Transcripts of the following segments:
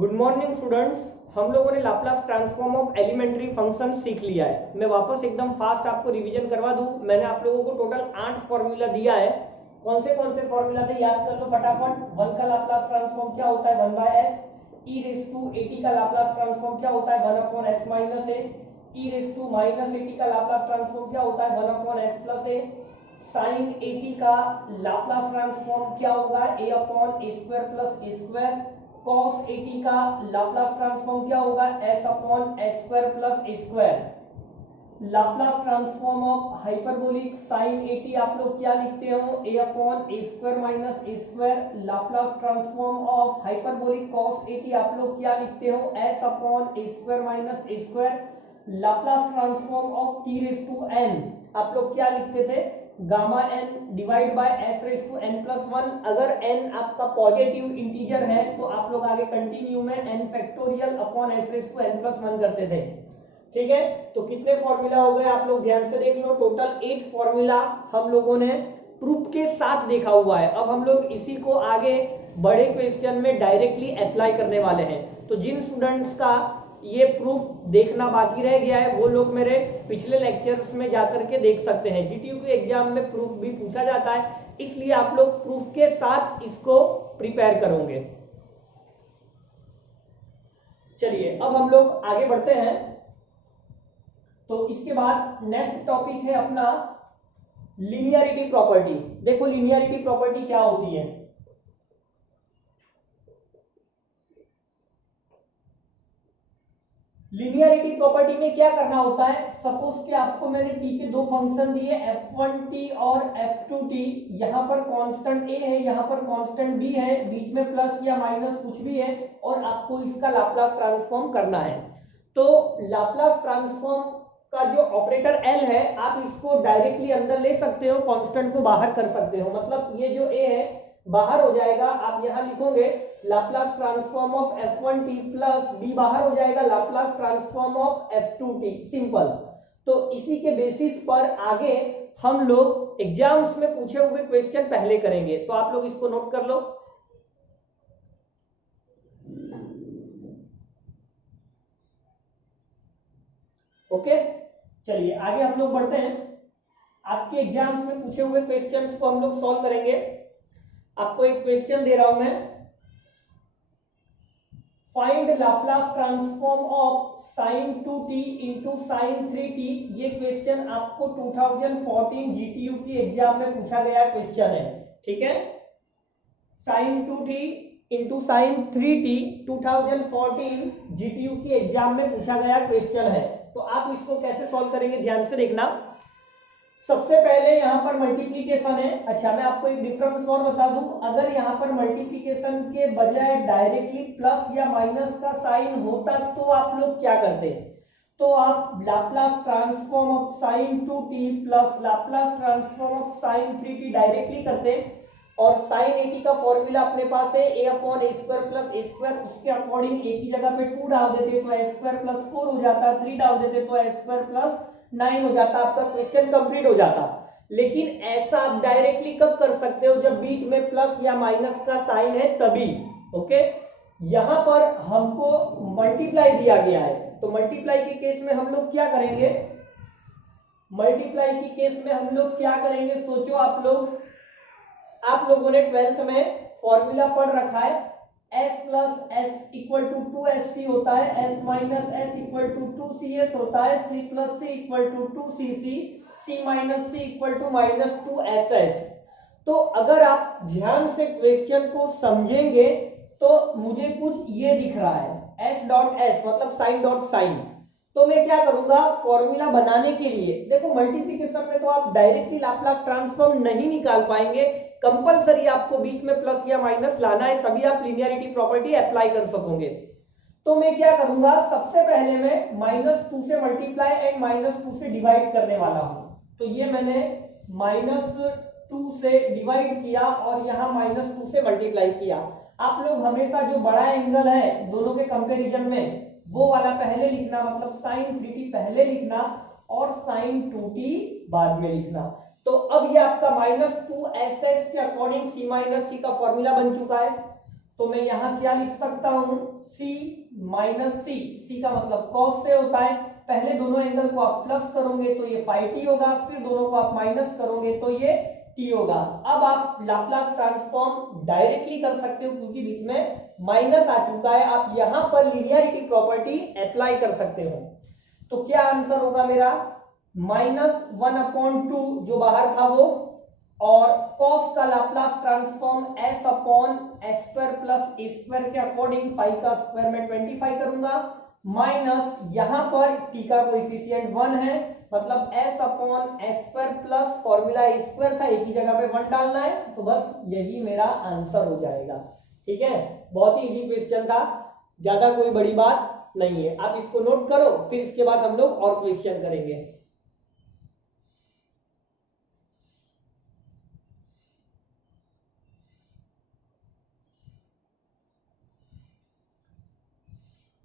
Good morning students. हम लोगों ने Laplace transform of elementary function सीख लिया है। मैं वापस एकदम फास्ट आपको रिवीजन करवा दूं। मैंने आप लोगों को टोटल 8 फॉर्मूला दिया है। कौन से फॉर्मूला थे याद कर लो फटाफट। 1 का लाप्लास ट्रांसफॉर्म क्या होता है 1/s। e रेज़ टू 80 का लाप्लास ट्रांसफॉर्म क्या होता है 1/s minus a। e raise to minus 80 का लाप्लास ट्रांसफॉर्म क्या होता है 1/s प्लस a। sin 80 का लाप्लास ट्रांसफॉर्म क्या होगा a/a² प्लस a²। cos 80 का लाप्लास ट्रांसफॉर्म क्या होगा s/s² plus a²। Laplace transform of hyperbolic sin 80 आप लोग क्या लिखते हो a/a² minus a²। Laplace transform of hyperbolic cos 80 आप लोग क्या लिखते हो s/a² minus a²। Laplace transform of t raise to n आप लोग क्या लिखते थे gamma n divide by s raise to n plus 1। अगर n आपका पॉजिटिव इंटीजर है तो आप लोग आगे कंटिन्यू में n factorial upon s raise to n plus 1 करते थे। ठीक है, तो कितने फॉर्मूला हो गए आप लोग ध्यान से देख लो। टोटल 8 फॉर्मूला हम लोगों ने प्रूफ के साथ देखा हुआ है। अब हम लोग इसी को आगे बड़े क्वेश्चन में डायरेक्टली अप्लाई करने वाले हैं। तो जिन स्टूडेंट्स का ये प्रूफ देखना बाकी रह गया है वो लोग मेरे पिछले लेक्चर्स में जाकर के देख सकते हैं। जीटीयू के एग्जाम में प्रूफ भी पूछा जाता है, इसलिए आप लोग प्रूफ के साथ इसको प्रिपेयर करोगे। चलिए अब हम लोग आगे बढ़ते हैं। तो इसके बाद नेक्स्ट टॉपिक है अपना लीनियरिटी प्रॉपर्टी। देखो लीनियरिटी प्रॉपर्टी क्या होती है। लीनियरिटी प्रॉपर्टी में क्या करना होता है, सपोज कि आपको मैंने t के दो फंक्शन दिए f1t और f2t। यहां पर कांस्टेंट a है, यहां पर कांस्टेंट b है, बीच में प्लस या माइनस कुछ भी है और आपको इसका लाप्लास ट्रांसफॉर्म करना है। तो लाप्लास ट्रांसफॉर्म का जो ऑपरेटर L है आप इसको डायरेक्टली अंदर ले सकते हो, कांस्टेंट को बाहर कर सकते हो। मतलब ये जो a है बाहर हो जाएगा, आप यहां लिखोगे Laplace transform of f1t plus b बाहर हो जाएगा Laplace transform of f2t। Simple. तो इसी के बेसिस पर आगे हम लोग एग्जाम्स में पूछे हुए क्वेश्चन पहले करेंगे, तो आप लोग इसको नोट कर लो। ओके, चलिए आगे हम लोग बढ़ते हैं। आपके एग्जाम्स में पूछे हुए क्वेश्चंस को हम लोग सॉल्व करेंगे। आपको एक क्वेश्चन दे रहा हूं मैं, find Laplace transform of sin 2t into sin 3t। ये क्वेश्चन आपको 2014 जीटीयू की एग्जाम में पूछा गया क्वेश्चन है। ठीक है, sin 2t into sin 3t 2014 GTU की एग्जाम में पूछा गया क्वेश्चन है। तो आप इसको कैसे सॉल्व करेंगे ध्यान से देखना। सबसे पहले यहां पर मल्टीप्लीकेशन है। अच्छा मैं आपको एक डिफरेंस और बता दूं, अगर यहां पर मल्टीप्लीकेशन के बजाय डायरेक्टली प्लस या माइनस का साइन होता तो आप लोग क्या करते, तो आप Laplace transform of sin 2t plus Laplace transform of sin 3t directly करते और sin 80 का फॉर्मूला अपने पास है a/a² प्लस a²। उसके अकॉर्डिंग a की जगह पे 2 डाल देते तो a² प्लस 4 हो जाता, 3 डाल देते तो a² प्लस 9 हो जाता, आपका क्वेश्चन कंप्लीट हो जाता। लेकिन ऐसा आप डायरेक्टली कब कर सकते हो, जब बीच में प्लस या माइनस का साइन है तभी। ओके, यहां पर हमको मल्टीप्लाई दिया गया है, तो मल्टीप्लाई के केस में हम लोग क्या करेंगे, मल्टीप्लाई के केस में हम लोग क्या करेंगे सोचो आप लोगों ने 12th में फॉर्मूला पढ़ रखा है s plus s equal to 2sc होता है, s minus s equal to 2cs होता है, c plus c equal to 2cc, c minus c equal to minus 2ss। तो अगर आप ध्यान से क्वेश्चन को समझेंगे तो मुझे कुछ ये दिख रहा है s डॉट s मतलब साइन डॉट साइन। तो मैं क्या करूंगा फॉर्मूला बनाने के लिए, देखो मल्टीप्लिकेशन में तो आप डायरेक्टली लाप्लास ट्रांसफॉर्म नहीं निकाल पाएंगे, कंपलसरी आपको बीच में प्लस या माइनस लाना है, तभी आप लीनियरिटी प्रॉपर्टी अप्लाई कर सकोगे। तो मैं क्या करूंगा, सबसे पहले मैं -2 से मल्टीप्लाई एंड -2 से डिवाइड करने वाला हूं। तो ये मैंने -2 से डिवाइड किया और यहां -2 से मल्टीप्लाई किया। आप लोग हमेशा जो बड़ा एंगल है दोनों के कंपेरिजन में वो वाला पहले लिखना, मतलब sin 3t पहले लिखना और sin 2t बाद में लिखना। तो अब ये आपका -2ss के अकॉर्डिंग c माइनस c का फॉर्मूला बन चुका है। तो मैं यहां क्या लिख सकता हूं, c माइनस सी, सी का मतलब कॉस से होता है। पहले दोनों एंगल को आप प्लस करोगे तो ये फाइ टी होगा, फिर दोनों को आप माइनस करोगे तो ये टी होगा। अब आप लाप्लास ट्रांसफॉर्म डायरेक्टली कर सकते हो क्योंकि बीच में माइनस आ चुका है, आप यहां पर लीनियरिटी प्रॉपर्टी अप्लाई कर सकते हो। तो क्या आंसर होगा मेरा, -1/2 जो बाहर था वो, और cos का Laplace transform s/s² plus a² के अकॉर्डिंग, फाइ का स्क्वायर में 25 करूंगा, माइनस यहां पर t का कोएफिशिएंट 1 है, मतलब s/s² प्लस फॉर्मूला a² था, एक ही जगह पे 1 डालना है, तो बस यही मेरा आंसर हो जाएगा। ठीक है, बहुत ही इजी क्वेश्चन था, ज्यादा कोई बड़ी बात नहीं है। आप इसको नोट करो, फिर इसके बाद हम लोग और क्वेश्चन करेंगे।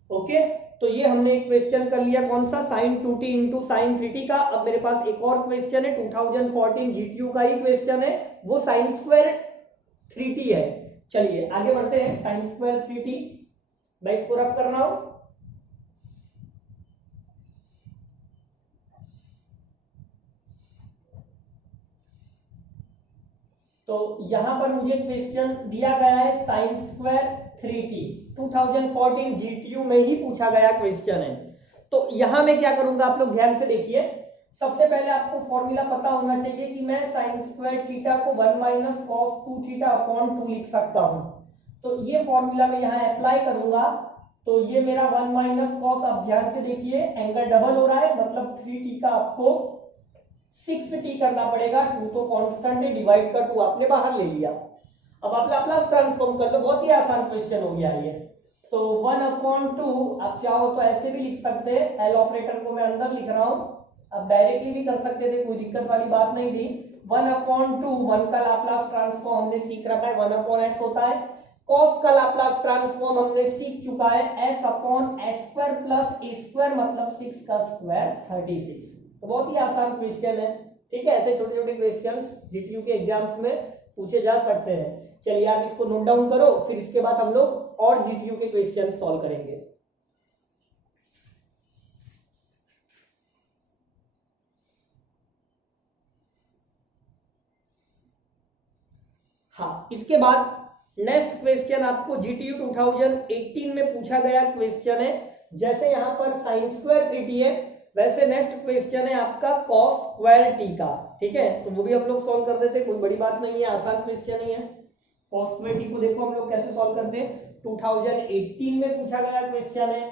ओके, तो ये हमने एक क्वेश्चन कर लिया, कौन सा, sin 2t into sine 3t का। अब मेरे पास एक और क्वेश्चन है, 2014 जीटीयू का ही क्वेश्चन है, वो sin स्क्वायर 3t है। चलिए आगे बढ़ते हैं, sin स्क्वायर 3t, मैं इसको रफ कर रहा हूं। तो यहां पर मुझे क्वेश्चन दिया गया है sin स्क्वायर 3t, 2014 जीटीयू में ही पूछा गया क्वेश्चन है। तो यहां मैं क्या करूंगा, आप लोग ध्यान से देखिए। सबसे पहले आपको फॉर्मूला पता होना चाहिए कि मैं sin स्क्वायर थीटा को 1 माइनस कॉस 2 थीटा अपॉन 2 लिख सकता हूं। तो ये फॉर्मूला मैं यहां अप्लाई करूंगा, तो ये मेरा 1 माइनस कॉस, आप ध्यान से देखिए एंगल डबल हो रहा है, मतलब 3t का आपको 6t करना पड़ेगा, 2 तो कांस्टेंट है, डिवाइड का 2 आपने बाहर ले लिया। अब आप लाप्लास ट्रांसफॉर्म कर लो, बहुत ही आसान क्वेश्चन हो गया ये। तो 1/2 आप चाहो तो ऐसे भी लिख सकते हैं, एल ऑपरेटर को मैं अंदर लिख रहा हूं, अब डायरेक्टली भी कर सकते थे, कोई दिक्कत वाली बात नहीं थी। 1/2, 1 का लाप्लास ट्रांसफॉर्म हमने सीख रखा है, 1/s होता है। cos का लाप्लास ट्रांसफॉर्म हमने सीख चुका है, s/s² प्लस a² मतलब 6 का स्क्वायर 36। तो बहुत ही आसान क्वेश्चन है। ठीक है, ऐसे छोटे छोटे क्वेश्चंस जीटीयू के एग्जाम्स में पूछे जा सकते हैं। चलिए आप इसको नोट डाउन करो, फिर इसके बाद हम लोग और जीटीयू के क्वेश्चन सॉल्व करेंगे। हाँ, इसके बाद नेक्स्ट क्वेश्चन आपको जीटीयू 2018 में पूछा गया क्वेश्चन है। जैसे यहां पर sin स्क्वायर 3t है, वैसे नेक्स्ट क्वेश्चन है आपका cos स्क्वायर t का। ठीक है, तो वो भी हम लोग सॉल्व कर देते, कोई बड़ी बात नहीं है, आसान क्वेश्चन ही है। cos स्क्वायर t को देखो हम लोग कैसे सॉल्व करते हैं, 2018 में पूछा गया क्वेश्चन है।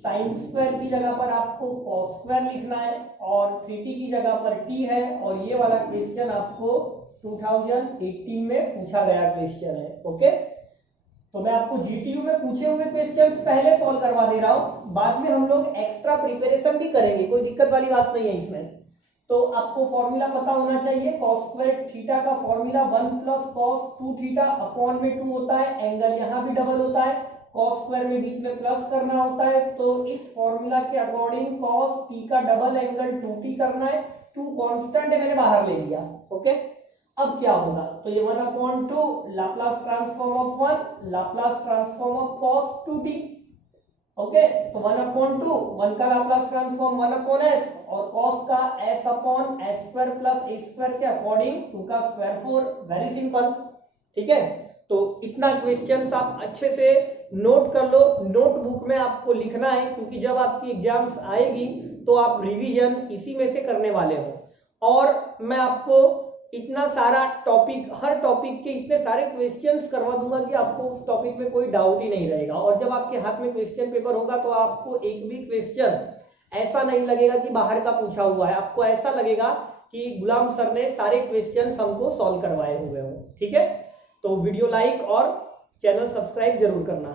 sin स्क्वायर की जगह पर आपको cos स्क्वायर लिखना है, और 3t की जगह पर t है, और ये वाला क्वेश्चन आपको 2018 में पूछा गया क्वेश्चन है। ओके, तो मैं आपको जीटीयू में पूछे हुए क्वेश्चंस पहले सॉल्व करवा दे रहा हूं, बाद में हम लोग एक्स्ट्रा प्रिपरेशन भी करेंगे, कोई दिक्कत वाली बात नहीं है इसमें। तो आपको फॉर्मूला पता होना चाहिए, cos स्क्वायर थीटा का formula 1 plus cos 2 theta upon में 2 होता है, एंगल यहां भी डबल होता है, cos स्क्वायर में बीच में प्लस करना होता है, तो इस फॉर्मूला के अकॉर्डिंग cos t का डबल एंगल 2t करना है, 2 कांस्टेंट है, मैंने बाहर ले लिया। ओके, अब क्या होगा, तो ये 1/2 Laplace transform of 1 Laplace transform of cos 2t। Okay, तो 1/2, 1 का लाप्लास ट्रांसफॉर्म 1/s, और cos का s/s² प्लस a² के अकॉर्डिंग 2 का स्क्वायर 4, वेरी सिंपल। ठीक है, तो इतना क्वेश्चंस आप अच्छे से नोट कर लो, नोटबुक में आपको लिखना है, क्योंकि जब आपकी एग्जाम्स आएगी तो आप रिवीजन इसी में से करने वाले हो। और मैं आपको इतना सारा टॉपिक, हर टॉपिक के इतने सारे क्वेश्चंस करवा दूंगा कि आपको उस टॉपिक में कोई डाउट ही नहीं रहेगा। और जब आपके हाथ में क्वेश्चन पेपर होगा तो आपको एक भी क्वेश्चन ऐसा नहीं लगेगा कि बाहर का पूछा हुआ है, आपको ऐसा लगेगा कि गुलाम सर ने सारे क्वेश्चंस हमको सॉल्व करवाए हुए हो। ठीक है, तो वीडियो लाइक और चैनल सब्सक्राइब जरूर करना।